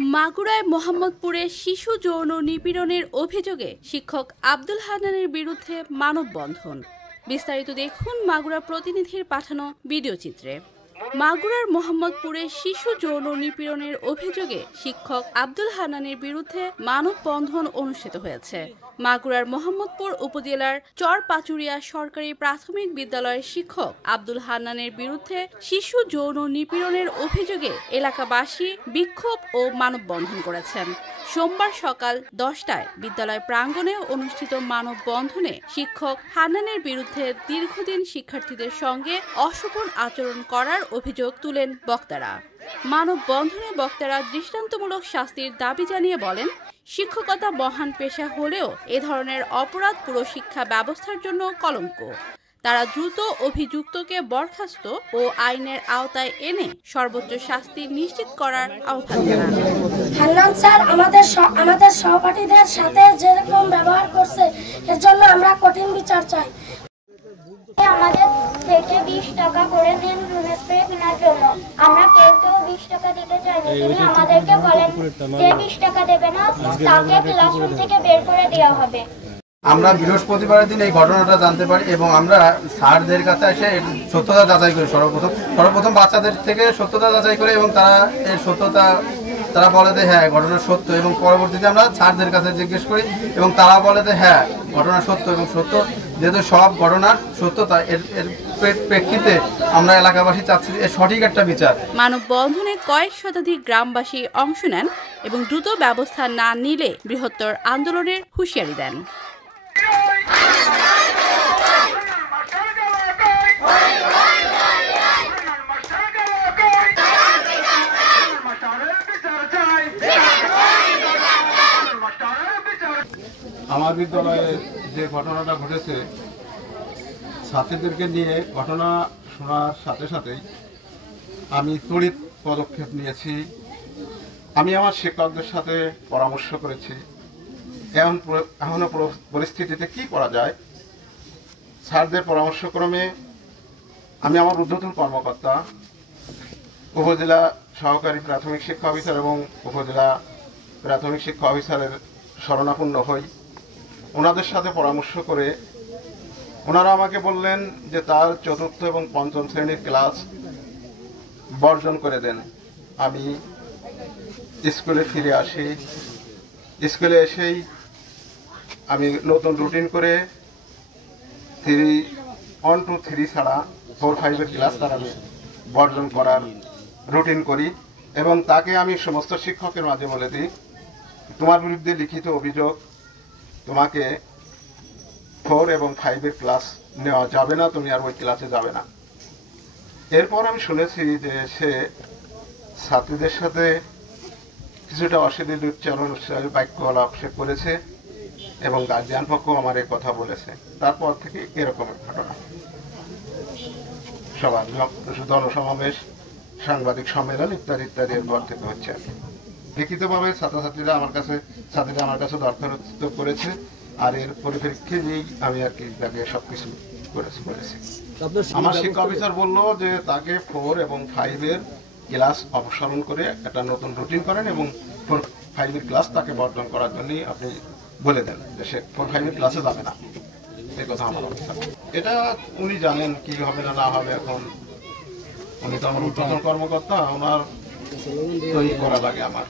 মাগুরায় মোহাম্মদপুরে শিশু যৌন নিপীড়নের অভিযোগে শিক্ষক আব্দুল হান্নানের বিরুদ্ধে মানববন্ধন। বিস্তারিত দেখুন মাগুরা প্রতিনিধির পাঠানো ভিডিও চিত্রে। মাগুরার মোহাম্মদপুরে শিশু যৌন নিপীড়নের অভিযোগে শিক্ষক আব্দুল হান্নানের বিরুদ্ধে মানববন্ধন অনুষ্ঠিত হয়েছে। মাগুরার মোহাম্মদপুর উপজেলার চরপাচুরিয়া সরকারি প্রাথমিক বিদ্যালয়ের শিক্ষক আব্দুল হান্নানের বিরুদ্ধে শিশু যৌন নিপীড়নের অভিযোগে এলাকাবাসী বিক্ষোভ ও মানববন্ধন করেছেন। সোমবার সকাল 10টায় বিদ্যালয় প্রাঙ্গণে অনুষ্ঠিত মানববন্ধনে শিক্ষক হান্নানের বিরুদ্ধে দীর্ঘদিন শিক্ষার্থীদের সঙ্গে অশোভন আচরণ করার অভিযোগ তুলেন বক্তারা। মানববন্ধনে বক্তারা দৃষ্টান্তমূলক শাস্তির দাবি জানিয়ে বলেন, শিক্ষকতা মহান পেশা হলেও এ ধরনের অপরাধ পুরো শিক্ষা ব্যবস্থার জন্য কলঙ্ক। তারা দ্রুত অভিযুক্তকে বরখাস্ত ও আইনের আওতায় এনে সর্বোচ্চ শাস্তি নিশ্চিত করার আহ্বান জানান। হান্নান স্যার আমাদের সহপাঠীদের সাথে যেরকম ব্যবহার করছে এর জন্য আমরা কঠিন বিচার চাই। আমাদের থেকে 20 টাকা করে নেন রুম স্প্রে কেনার জন্য। আমরা কেউ 20 টাকা দিতে চাইনি। তিনি আমাদেরকে বলেন যে 20 টাকা দেবে না তাকে ক্লাসরুম থেকে বের করে দেওয়া হবে। আমরা বৃহস্পতিবারের দিন এই ঘটনাটা জানতে পারি এবং আমরা স্যারদের কাছে এসে সত্যতা যাচাই করি। সর্বপ্রথম বাচ্চাদের থেকে সত্যতা যাচাই করে এবং তারা এর সত্যতা তারা বলে যে হ্যাঁ ঘটনা সত্য, এবং পরবর্তীতে আমরা স্যারদের কাছে জিজ্ঞেস করি এবং তারা বলে যে হ্যাঁ ঘটনা সত্য এবং সত্য। যেহেতু সব ঘটনার সত্যতা এর প্রেক্ষিতে আমরা এলাকাবাসী চাচ্ছি এর সঠিক একটা বিচার। মানববন্ধনে কয়েক শতাধিক গ্রামবাসী অংশ নেন এবং দ্রুত ব্যবস্থা না নিলে বৃহত্তর আন্দোলনের হুঁশিয়ারি দেন। আমার বিদ্যালয়ে যে ঘটনাটা ঘটেছে, ছাত্রীদেরকে নিয়ে ঘটনা শোনার সাথে সাথেই আমি তড়িৎ পদক্ষেপ নিয়েছি। আমি আমার শিক্ষকদের সাথে পরামর্শ করেছি এখনো পরিস্থিতিতে কি করা যায়। স্যারদের পরামর্শক্রমে আমি আমার ঊর্ধ্বতন কর্মকর্তা উপজেলা সহকারী প্রাথমিক শিক্ষা অফিসার এবং উপজেলা প্রাথমিক শিক্ষা অফিসারের শরণাপন্ন হই। ওনাদের সাথে পরামর্শ করে ওনারা আমাকে বললেন যে তার চতুর্থ এবং পঞ্চম শ্রেণীর ক্লাস বর্জন করে দেন। আমি স্কুলে ফিরে আসি। স্কুলে এসেই আমি নতুন রুটিন করে 1, 2, 3 ছাড়া 4, 5 ক্লাস তার আমি বর্জন করার রুটিন করি এবং তাকে আমি সমস্ত শিক্ষকের মাঝে বলে দিই, তোমার বিরুদ্ধে লিখিত অভিযোগ, তোমাকে 4 এবং 5 ক্লাস নেওয়া যাবে না, তুমি আর ওই ক্লাসে যাবে না। এরপর আমি শুনেছি যে সে ছাত্রীদের সাথে কিছুটা অশ্লীল উচ্চারণ বাক্য আলাপ সে করেছে এবং গার্জিয়ান পক্ষ আমার এই কথা বলেছে। তারপর থেকে এরকম ঘটনা সবার জনসমাবেশ, সাংবাদিক সম্মেলন ইত্যাদি ইত্যাদি এরপর থেকে হচ্ছে। লিখিতভাবে ছাত্রীরা আমার কাছে দরখাস্ত করেছে আর এর পরিপ্রেক্ষিতেই আমি আর কি তাকে সবকিছু করেছি। আমার শিক্ষা অফিসার বললো যে তাকে 4 এবং 5 ক্লাস অপসারণ করে একটা নতুন রুটিন করেন এবং 4, 5 ক্লাস তাকে বর্জন করার জন্যই আপনি বলে দেন যে সে 4, 5 ক্লাসে যাবে না। এই কথা আমার অফিসার, এটা উনি জানেন কি হবে না হবে। এখন উনি তো আমার ঊর্ধ্বতন কর্মকর্তা, ওনার তৈরি করা লাগে আমার।